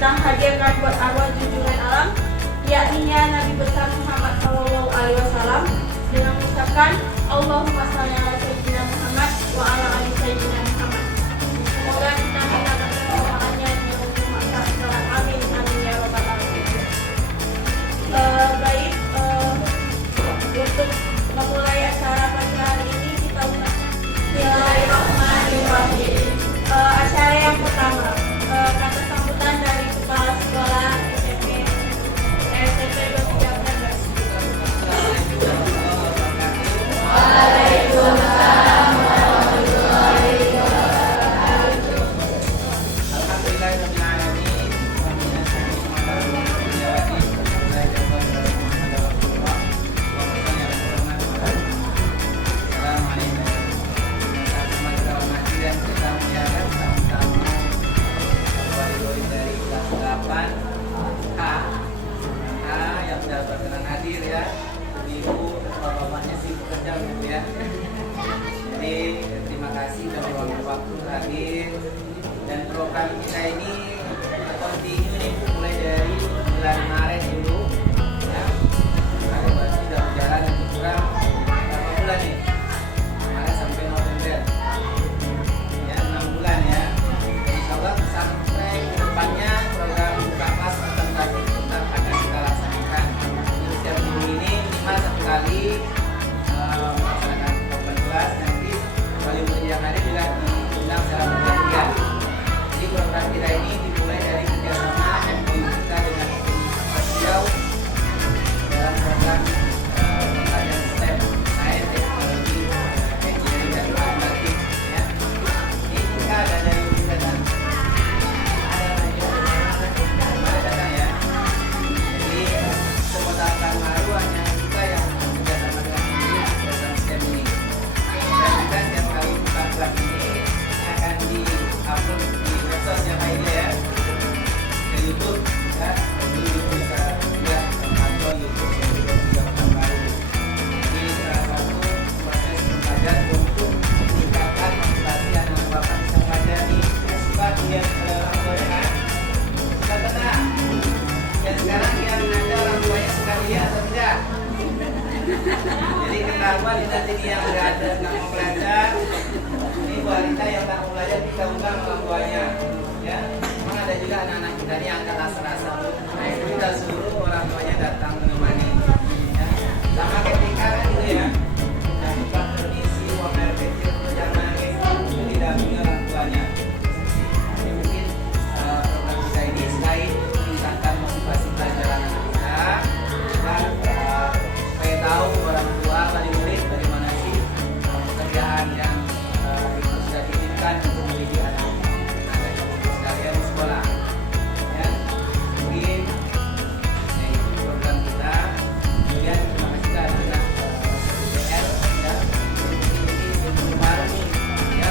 kita hadirkan buat arwah junjungan alam, yakni Nabi besar Muhammad SAW, dengan mengucapkan Allahumma shalli ala sayyidina Muhammad wa ala ali sayyidina Muhammad. Semoga kita mendapatkan doanya di masa sekarang. Amin amin ya rabbal alamin. Baik, untuk memulai acara pagi hari ini kita ucapkan Bismillahirrahmanirrahim. Acara yang pertama, kata sambutan dari Kepala Sekolah SMP 213. Waalaikumsalam warahmatullahi wabarakatuh. Jadi terima kasih sudah meluangkan waktu hadir, dan program kita ini continue nih mulai dari bulan Maret dulu ya. Berarti sudah berjalan lebih kurang berapa bulan nih? Maret sampai November ya, 6 bulan ya. Insya Allah sampai ke depannya program buka kelas tetap akan kita laksanakan. Setiap minggu ini minimal 1 kali melaksanakan open kelas. Nanti paling yang ada juga diundang secara bergantian. Jadi program kita ini dimulai dari kerjasama MOU kita dengan Universitas Riau dalam program pembelajaran STEM, sains, teknologi, engineering dan matematik ya. Ini kita ada dari Universitas, ada datang ya. Jadi semua tahun lalu hanya kita yang kerjasama dengan ini program STEM ini. Dan kita setiap kali buka kelas ini akan di-upload di medsos ya Pak Ida ya, ke YouTube ya. Jadi bisa lihat atau YouTube yang juga bisa baru. Ini salah satu proses pembelajaran untuk meningkatkan motivasi anak bapak bisa pelajari. Suka lihat orang tuanya kan? Suka tenang. Dan sekarang yang ada orang tuanya suka lihat atau tidak? Jadi ketahuan kita jadi yang nggak mau belajar. Ini wanita yang tak mau belajar kita undang orang tuanya. Ya, memang ada juga anak-anak kita ini yang angkat rasa-rasa. Nah itu kita suruh orang tuanya datang menemani. Ya, sama ketika kan itu ya. Nah kita permisi, uang air kecil, jangan nangis, itu didampingi orang tuanya. Jadi mungkin program kita ini selain meningkatkan motivasi pelajaran anak kita, dan supaya tahu orang tua wali murid bagaimana sih pekerjaan yang sudah dititipkan untuk mendidik anak sekalian di sekolah ya. Mungkin ya, itu program kita. Kemudian terima kasih ke anak-anak SPTR ya. Ini ilmu baru nih ya.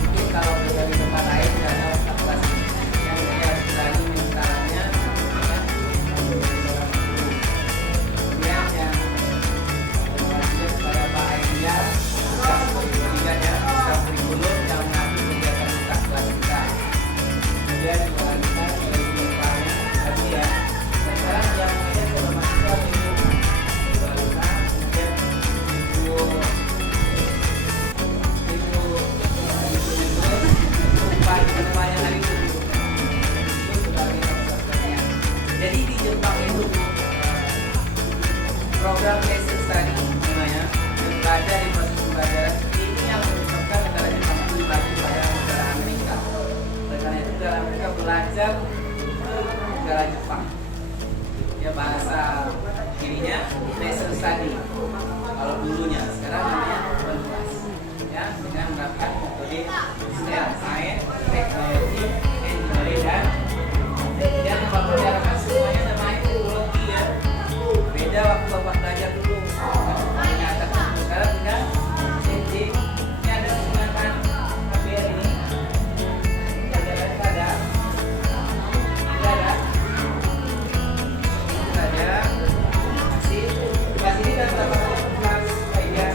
Mungkin kalau dari tempat lain tidak ada waktu kelas yang saya harus berani mentaranya ya. Kemudian yang kepada Pak Aidia juga ya, bisa kurikulum yang mengatur kegiatan buka kelas kita. Kemudian juga kita dari depannya tadi ya. Dan sekarang yang ada kepada mahasiswa itu kita, kemudian upaya kedepannya lagi itu sebagai pesertanya. Jadi di Jepang itu program lesson study namanya, belajar di proses pembelajaran ini yang menyebabkan negara Jepang lebih maju pada negara Amerika. Oleh karena itu negara Amerika belajar negara Jepang ya, bahasa dirinya lesson study kalau dulunya, sekarang namanya open class ya, dengan menerapkan metode STEM, sains, teknologi, engineering dan bapak diharapkan semuanya namanya teknologi ya. Beda waktu bapak belajar dulu menyatakan sekarang tidak jadi ini ada menggunakan KBR ini pelajaran pada tidak ada itu saja masih kelas ini kan berapa kelas ya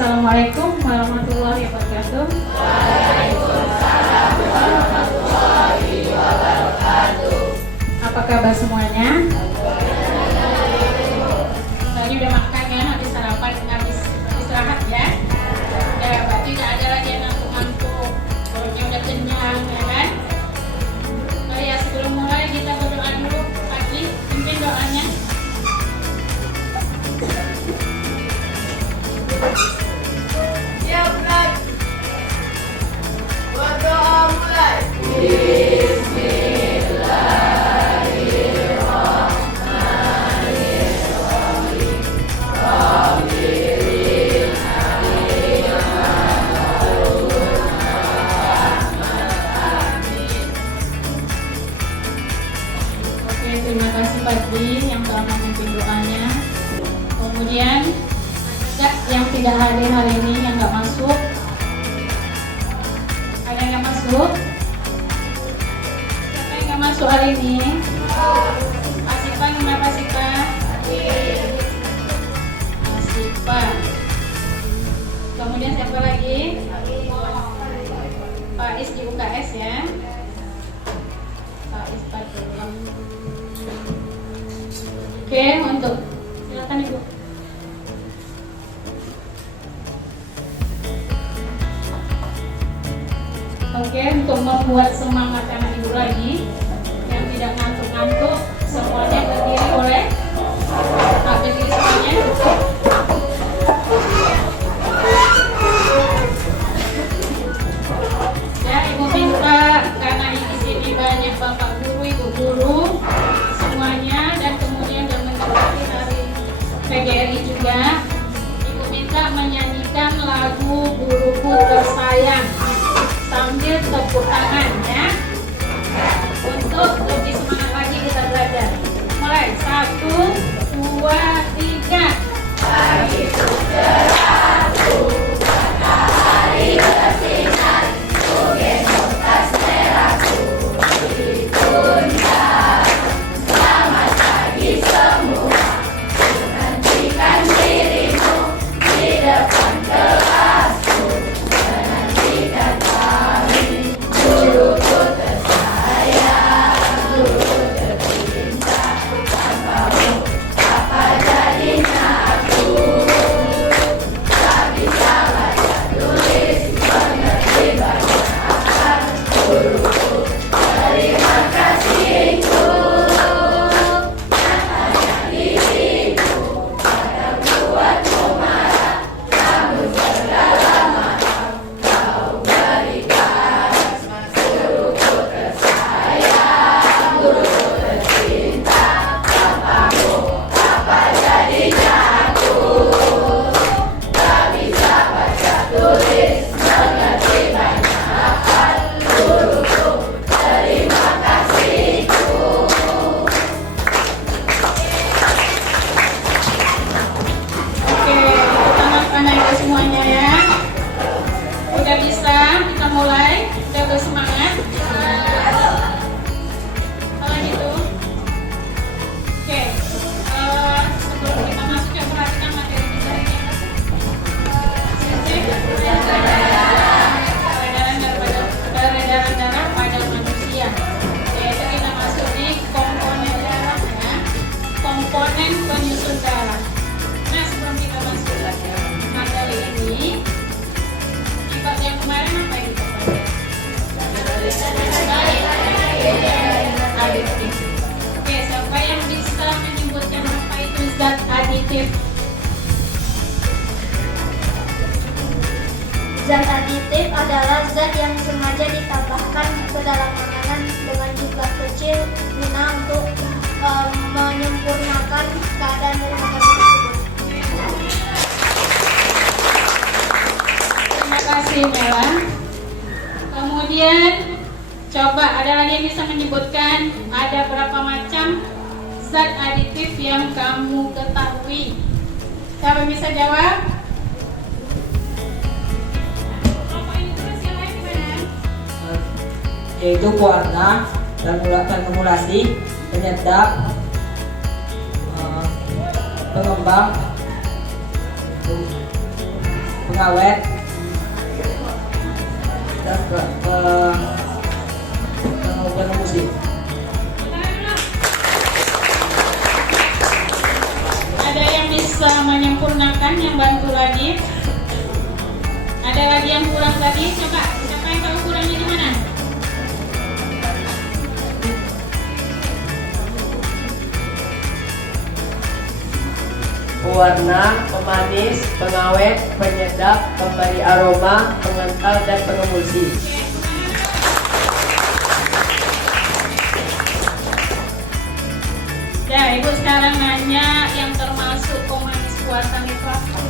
Assalamualaikum warahmatullahi wabarakatuh. Waalaikumsalam warahmatullahi wabarakatuh. Apa kabar semuanya? Tadi udah makan kan, habis sarapan, habis istirahat ya? Ya, berarti tidak ada lagi yang ngantuk-ngantuk. Perutnya udah kenyang, ya kan? Oh ya, sebelum mulai kita berdoa dulu. Pagi, pimpin doanya. Ya benar. Berdoa mulai. Oke, terima kasih Pak Ji yang telah memimpin doanya. Kemudian ada yang tidak hadir hari ini, yang nggak masuk. Ada yang nggak masuk? Siapa yang nggak masuk hari ini? Asipa, kenapa Asipa? Asipa. Kemudian siapa lagi? Pak Is di UKS ya. Pak Is Patullah. Oke, untuk silakan Ibu. Oke, untuk membuat semangat anak Ibu lagi yang tidak ngantuk-ngantuk, semuanya berdiri boleh? Berdiri semuanya. Ya, Ibu minta karena di sini banyak Bapak Guru, Ibu Guru semuanya, dan kemudian dan mendekati hari PGRI juga, Ibu minta menyanyikan lagu Guruku Tersayang sambil tepuk tangan ya, untuk lebih semangat lagi kita belajar. Mulai 1, 2, 3. Pagi sudah aku, matahari bersinar, ogen kertas merahku ditunda. Selamat pagi semua, menantikan dirimu di depan kelasku, menantikan kami, guruku tersayang, guru tercinta. Tanpamu apa jadinya aku? Tak bisa baca tulis, mengerti banyak hal. Guruku, terima kasihku. Nyatanya dirimu kadang buatmu marah, namun segala maaf kau berikan. Guruku tersayang, guruku tercinta. Tanpamu apa jadinya aku? Tak bisa baca tulis, mengerti banyak hal. Guruku, terima kasihku. Oke, kita makan aja semuanya ya. Udah bisa, kita mulai. Udah bersemangat. Kalau gitu. Oke, sebelum kita masuk ya, perhatikan materi kita ini. Peredaran darah pada manusia. Yaitu kita masuk di komponen darah ya. Komponen penyusun darah. Nah, sebelum kita masuk materi ini, di bab yang kemarin apa yang kita pelajari? Aditif. Oke, siapa yang bisa menyebutkan apa itu zat aditif? Zat aditif adalah zat yang sengaja ditambahkan ke dalam makanan dengan jumlah kecil guna untuk menyempurnakan keadaan dari makanan tersebut. Terima kasih Mela. Kemudian coba ada lagi yang bisa menyebutkan ada berapa macam zat aditif yang kamu ketahui? Siapa bisa jawab? Yaitu pewarna, formulasi, penyedap, pengembang pengawet dan pengumusi. Ada yang bisa menyempurnakan, yang bantu lagi? Ada lagi yang kurang tadi? Coba, siapa yang tahu kurangnya di mana? Pewarna, pemanis, pengawet, penyedap, pemberi aroma, pengental, dan pengemulsi. Ya, Ibu sekarang nanya yang termasuk pemanis buatan itu apa?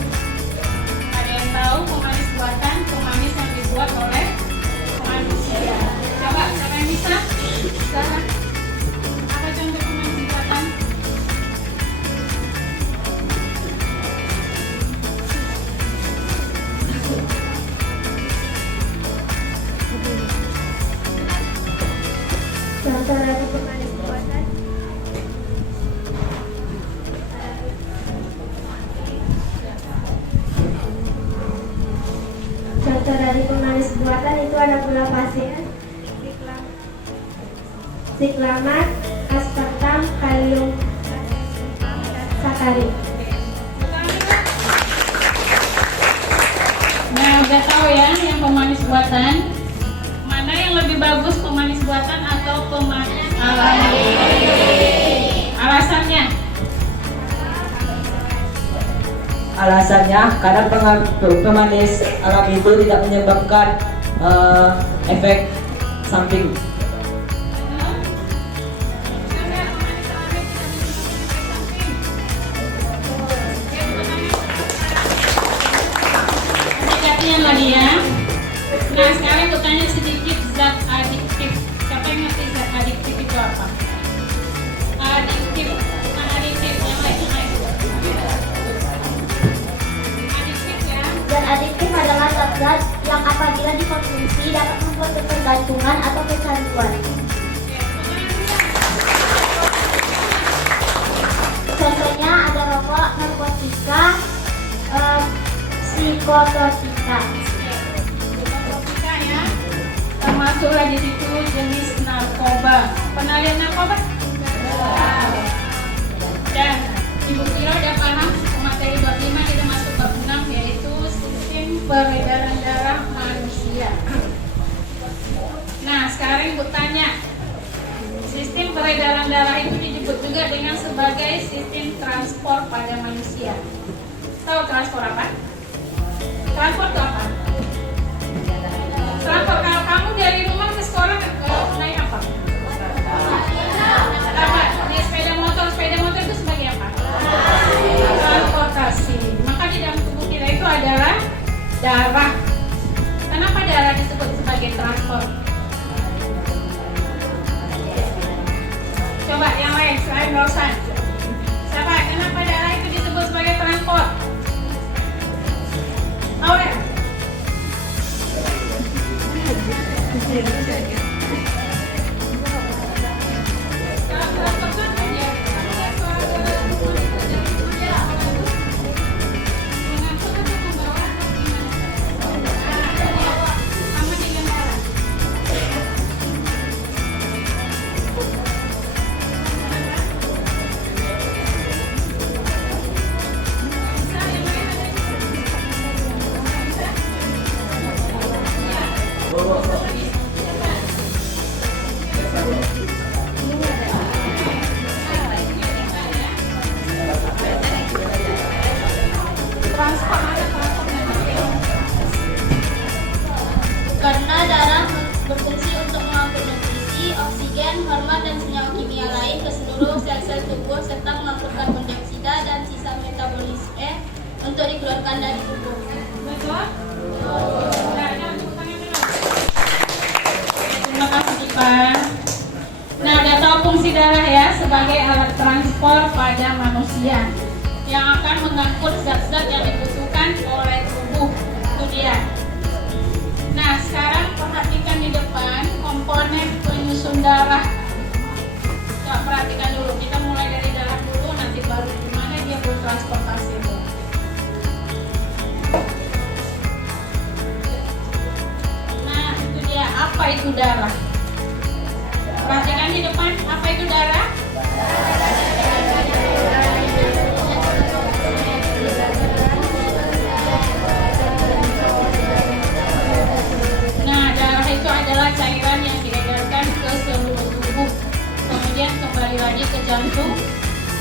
Ada yang tahu pemanis buatan, pemanis yang dibuat oleh manusia? Coba, siapa yang bisa? Sarah, apa contoh pemanis buatan? Contoh dari pemanis buatan. Contoh dari pemanis buatan itu ada gula pasir, siklamat, aspartam, kalium, sakarin. Nah, udah tahu ya yang pemanis buatan. Mana yang lebih bagus, pemanis buatan atau pemanis alami? Alasannya? Alasannya karena pemanis alami itu tidak menyebabkan efek samping. Perhatian lagi ya. Nah, sekarang aku tanya sedikit zat adiktif. Siapa yang ngerti zat adiktif itu apa? Adiktif, bukan adiktif yang lain. Adiktif ya. Dan adiktif adalah zat-zat yang apabila dikonsumsi dapat membuat ketergantungan atau kecanduan. Contohnya ada rokok, narkotika, psikotrotika. Narkotika ya. Termasuklah di situ jenis narkoba. Pernah lihat narkoba? Dan Ibu Kira udah paham materi bab 5, kita masuk bab 6, yaitu sistem peredaran darah manusia. Nah, sekarang Ibu tanya, sistem peredaran darah itu disebut juga dengan sebagai sistem transport pada manusia. Tahu transport apa? Transport itu apa? Transport, kalau kamu dari rumah ke sekolah naik apa? Apa? Naik sepeda motor itu sebagai apa? Transportasi. Maka di dalam tubuh kita itu adalah darah. Kenapa darah disebut sebagai transport? Coba yang lain selain Rosan. Siapa? Kenapa darah itu disebut sebagai transport? Tahu ya? Karena darah berfungsi untuk mengangkut nutrisi, oksigen, hormon, dan senyawa kimia lain ke seluruh sel-sel tubuh serta mengangkut karbon dioksida dan sisa metabolisme untuk dikeluarkan dari tubuh. Betul? Terima kasih Dipa. Nah, udah tahu fungsi darah ya sebagai alat transport pada manusia yang akan mengangkut zat-zat yang dibutuhkan oleh tubuh. Itu dia. Nah, sekarang perhatikan di depan komponen penyusun darah. Coba perhatikan dulu. Kita mulai dari darah dulu, nanti baru gimana dia bertransportasi itu.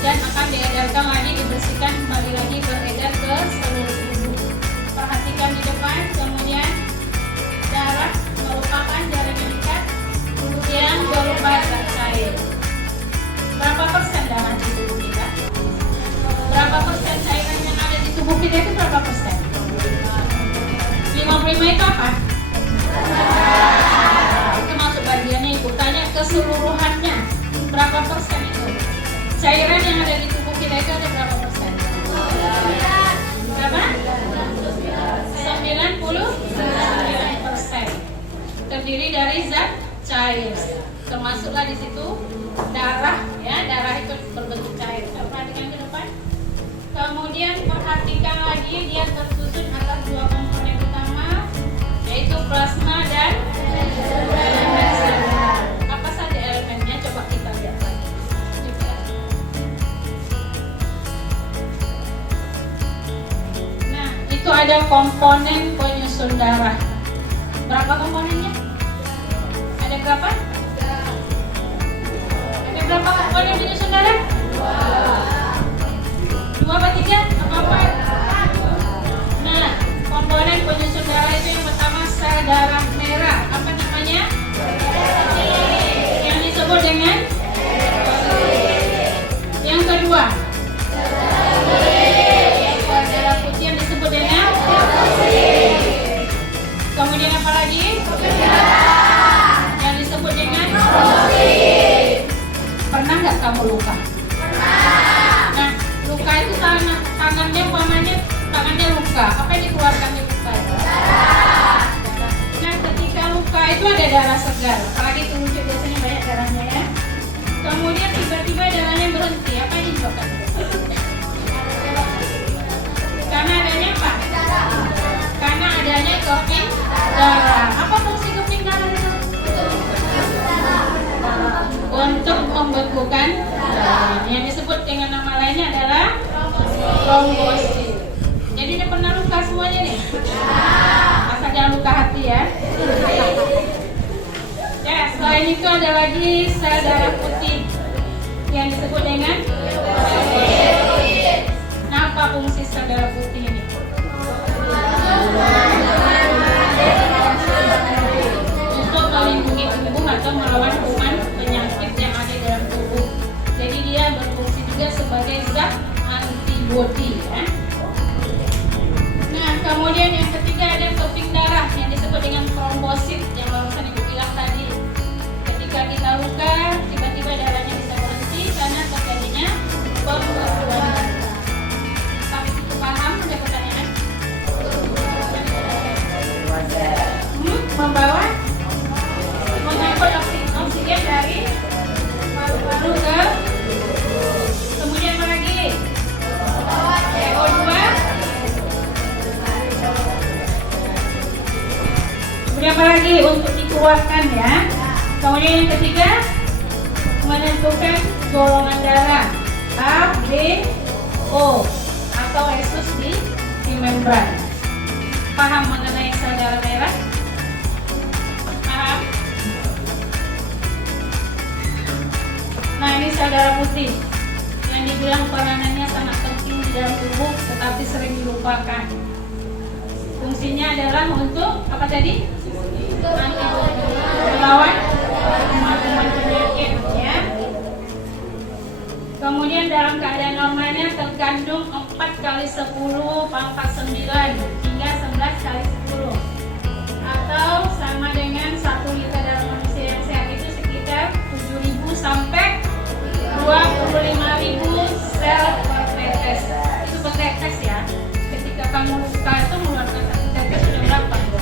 dan akan diedarkan lagi, dibersihkan kembali lagi beredar ke seluruh tubuh. Perhatikan di depan, kemudian darah merupakan jaringan ikat yang berupa zat cair. Berapa persen darah di tubuh kita? Berapa persen cairan yang ada di tubuh kita itu berapa persen? 55 itu apa? Itu masuk bagiannya, ibu tanya keseluruhannya berapa persen itu? Cairan yang ada di tubuh kita itu ada berapa persen? Berapa? 99%. Terdiri dari zat cair. Termasuklah di situ darah, ya, darah itu berbentuk cair. Perhatikan ke depan. Kemudian perhatikan lagi dia tersusun atas dua komponen utama, yaitu plasma dan elemen seluler. Apa saja elemennya? Coba kita lihat lagi. Nah, itu ada komponen penyusun darah. Berapa komponennya? Ada berapa? Ada berapa komponen penyusun darah? Dua apa tiga? Apa? Nah, komponen penyusun darah itu yang pertama sel darah merah. Apa namanya? Yang disebut dengan? Yang kedua? Sel darah putih yang disebut dengan? Kemudian apa lagi? Yang disebut dengan? Pernah nggak kamu luka? Nah, luka itu tangannya umpamanya tangannya luka. Apa yang dikeluarkan di luka itu? Nah, ketika luka itu ada darah segar. Apalagi tubuh biasanya banyak darahnya, ya. Kemudian tiba-tiba darahnya berhenti. Apa yang disebabkan? Karena adanya apa? Karena adanya keping darah. Apa fungsi keping darah itu? Untuk membekukan darah. Yang disebut dengan nama lainnya adalah trombosit. Jadi dia pernah luka semuanya nih? Asal jangan luka hati, ya. Ya, selain itu ada lagi sel darah putih yang disebut dengan? Nah, apa fungsi sel darah putih ini? Untuk melindungi tubuh atau melawan kuman penyakit yang ada dalam tubuh. Jadi dia berfungsi juga sebagai zat antibodi, ya. Nah, kemudian yang ketiga ada keping darah yang disebut dengan trombosit yang barusan ibu bilang tadi. Ketika kita luka, tiba-tiba darahnya bisa berhenti karena terjadinya pembekuan darah. Sampai situ paham? Ada pertanyaan? Membawa mengangkut oksigen dari paru-paru ke kemudian apa lagi? CO2. Kemudian apa lagi? Untuk dikeluarkan, ya. Kemudian yang ketiga menentukan golongan darah A, B, O atau resus di membran. Paham mengenai sel darah merah? Paham? Nah, ini sel darah putih yang dibilang peranannya sangat penting di dalam tubuh tetapi sering dilupakan. Fungsinya adalah untuk apa tadi? Melawan kuman penyakit, ya. Kemudian dalam keadaan normalnya terkandung 4 kali 10 pangkat 9 hingga 11 kali 10 atau sama dengan 1 liter darah manusia yang sehat itu sekitar 7.000 sampai 25.000 sel per tetes. Itu per tetes, ya. Ketika kamu luka itu mengeluarkan satu tetes sudah berapa? Itu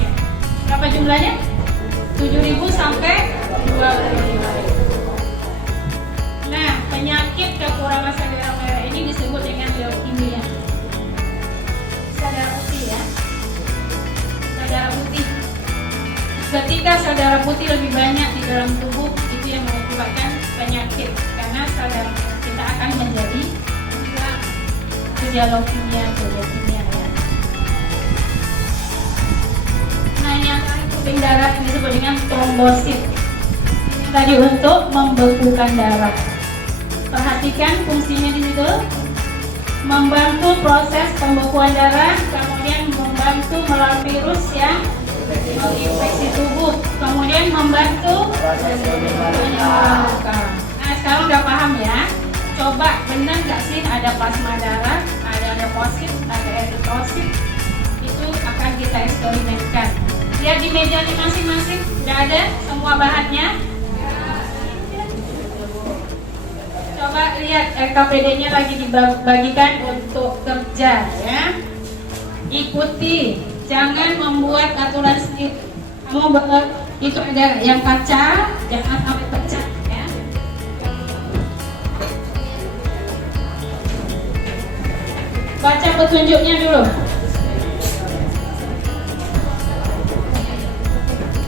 ya. Berapa jumlahnya? 7.000 sampai 25.000. Nah, penyakit kekurangan sel darah merah ini disebut dengan leukemia. Sel darah putih, ya. Sel darah putih. Ketika sel darah putih lebih banyak di dalam tubuh, itu yang mengakibatkan penyakit. Karena sel darah kita akan menjadi leukemia atau leukemia, ya. Nah, yang keping darah disebut dengan trombosit. Ini tadi untuk membekukan darah. Perhatikan fungsinya di situ. Membantu proses pembekuan darah, kemudian membantu melawan virus yang menginfeksi tubuh, kemudian membantu penyembuhan. Nah, sekarang udah paham ya. Coba benar nggak sih ada plasma darah, ada leukosit, ada eritrosit? Itu akan kita eksperimenkan. Lihat di meja masing-masing, udah ada semua bahannya. Coba lihat RKPD-nya lagi dibagikan untuk kerja ya. Ikuti, jangan membuat aturan sendiri. Kamu itu ada yang kaca, jangan sampai pecah ya. Baca petunjuknya dulu.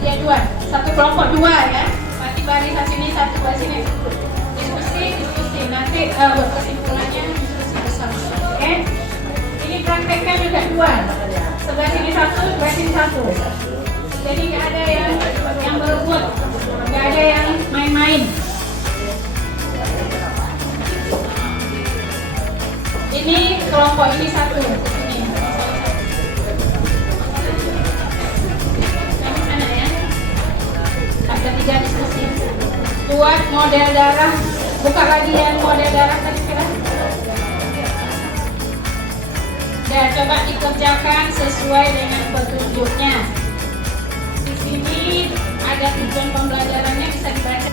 Ya dua, satu kelompok dua ya. Nanti barisan sini satu barisan sini. Diskusi. Nanti buat kesimpulannya diskusi bersama. Oke? Ini praktekkan juga dua. Sebelah sini satu, sebelah sini satu. Jadi nggak ada yang berebut, nggak ada yang main-main. Ini kelompok ini satu. Ini. Kamu sana ya. Ada 3 diskusi. Buat model darah. Buka lagi yang model darah tadi kira. Dan coba dikerjakan sesuai dengan petunjuknya. Di sini ada tujuan pembelajarannya bisa dibaca.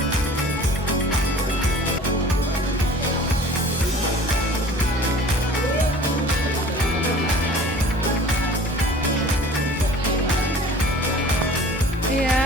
Iya.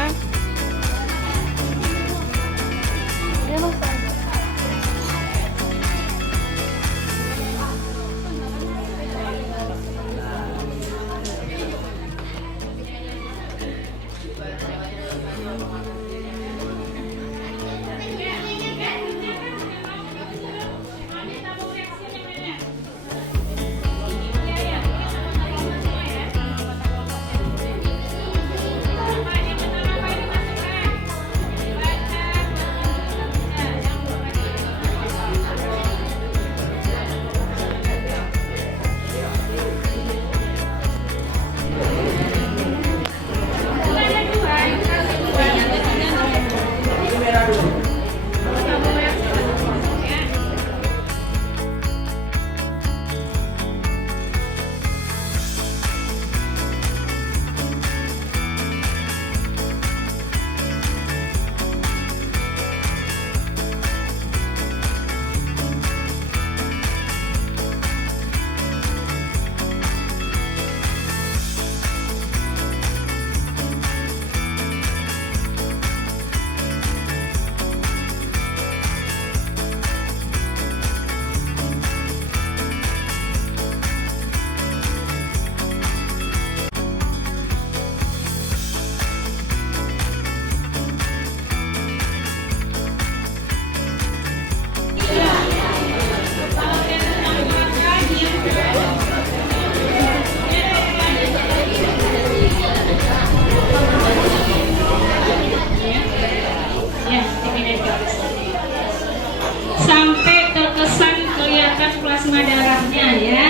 Sampai terkesan kelihatan plasma darahnya ya.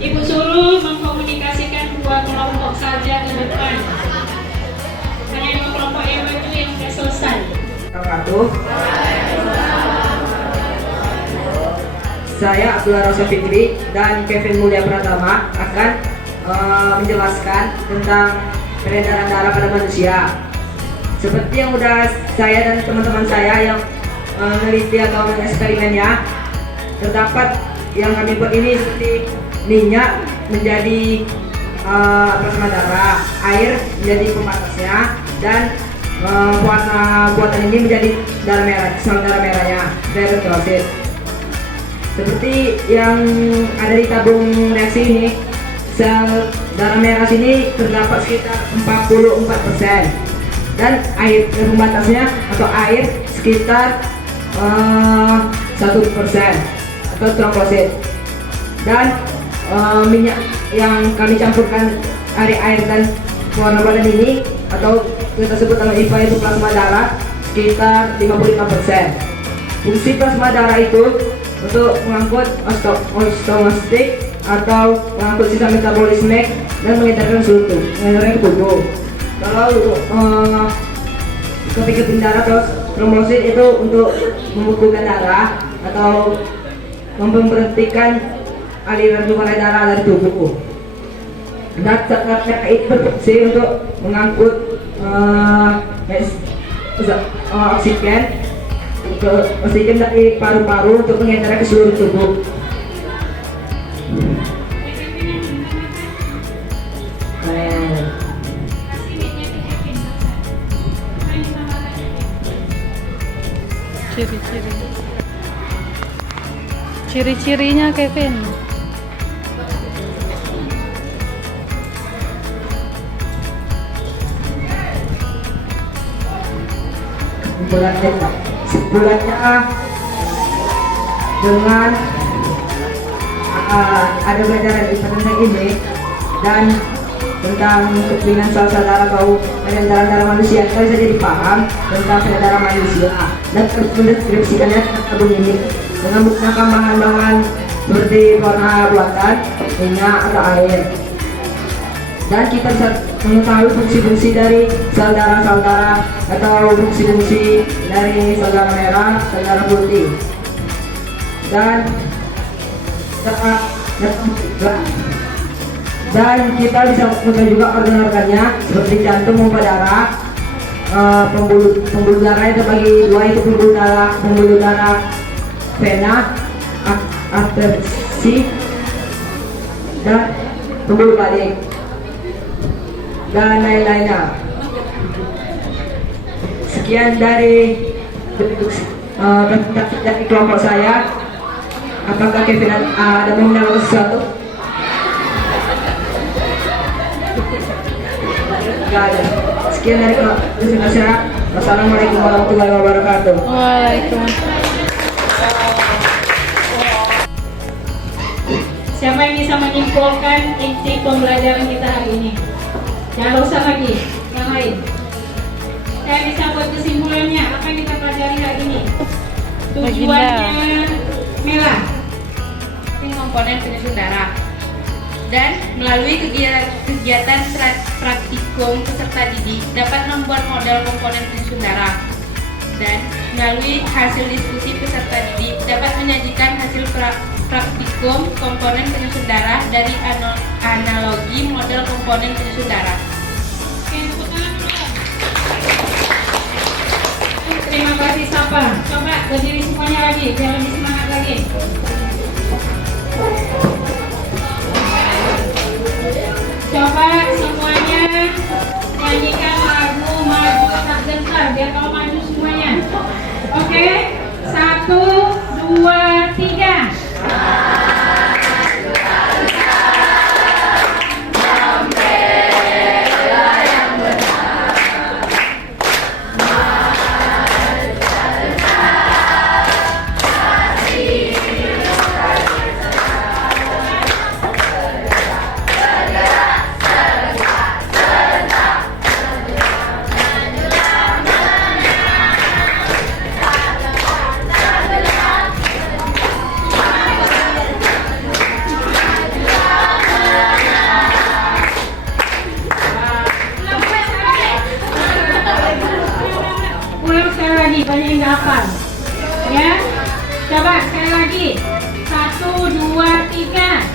Ibu suruh mengkomunikasikan 2 kelompok saja ke depan. Hanya 2 kelompok yang maju yang sudah selesai. Saya Abdullah Rosa Fikri dan Kevin Mulia Pratama akan menjelaskan tentang peredaran darah pada manusia. Seperti yang udah saya dan teman-teman saya yang meneliti atau mengeksperimennya, terdapat yang kami buat ini seperti minyak menjadi plasma darah, air menjadi pembatasnya, dan warna buatan ini menjadi darah merah, sel darah merahnya, eritrosit. Seperti yang ada di tabung reaksi ini, sel darah merah sini terdapat sekitar 44%, dan air pembatasnya atau air sekitar 1% atau trombosit. Dan minyak yang kami campurkan dari air dan warna badan ini atau kita sebut nama IPA itu plasma darah sekitar 55%. Fungsi plasma darah itu untuk mengangkut osteomastik atau mengangkut sisa metabolisme dan mengedarkan ke tubuh. Kalau keping darah atau trombosit itu untuk membekukan darah atau memberhentikan aliran cairan darah dari tubuh. Dan sakatnya itu berfungsi untuk mengangkut oksigen dari paru-paru untuk mengedarkan ke seluruh tubuh. Ciri-cirinya Kevin. Bulannya dengan ada pelajaran tentang ini dan tentang kepingan sel-sel darah atau peredaran darah manusia, kita bisa jadi paham tentang peredaran manusia dan terus mendeskripsikannya tabung ini dengan menggunakan bahan-bahan seperti warna buatan, minyak atau air. Dan kita bisa mengetahui fungsi-fungsi dari sel darah atau fungsi-fungsi dari sel darah merah, sel darah putih. Dan kita bisa mengetahui juga organ-organnya seperti jantung, pompa darah, pembuluh darah itu bagi dua, itu pembuluh darah vena, arteri, dan pembuluh balik dan lain-lainnya. Sekian dari presentasi dari kelompok saya. Apakah Kevin ada mau menambahkan sesuatu? Tidak ada. Sekian dari presentasi saya. Wassalamualaikum warahmatullahi wabarakatuh. Waalaikumsalam. Siapa yang bisa menyimpulkan inti pembelajaran kita hari ini? Jangan usah lagi, yang lain. Saya bisa buat kesimpulannya, apa yang kita pelajari hari ini? Tujuannya merah, komponen penyusun darah. Dan melalui kegiatan praktikum peserta didik dapat membuat model komponen penyusun darah. Dan melalui hasil diskusi peserta didik dapat menyajikan hasil praktikum komponen penyusun darah dari analogi model komponen penyusun darah. Terima kasih Sapa. Coba berdiri semuanya lagi, biar lebih semangat lagi. Coba semuanya nyanyikan lagu Maju Tak Gentar, biar kau maju semuanya. Oke, 1, 2, 3. Banyak yang nggak hafal, ya. Coba sekali lagi, 1, 2, 3.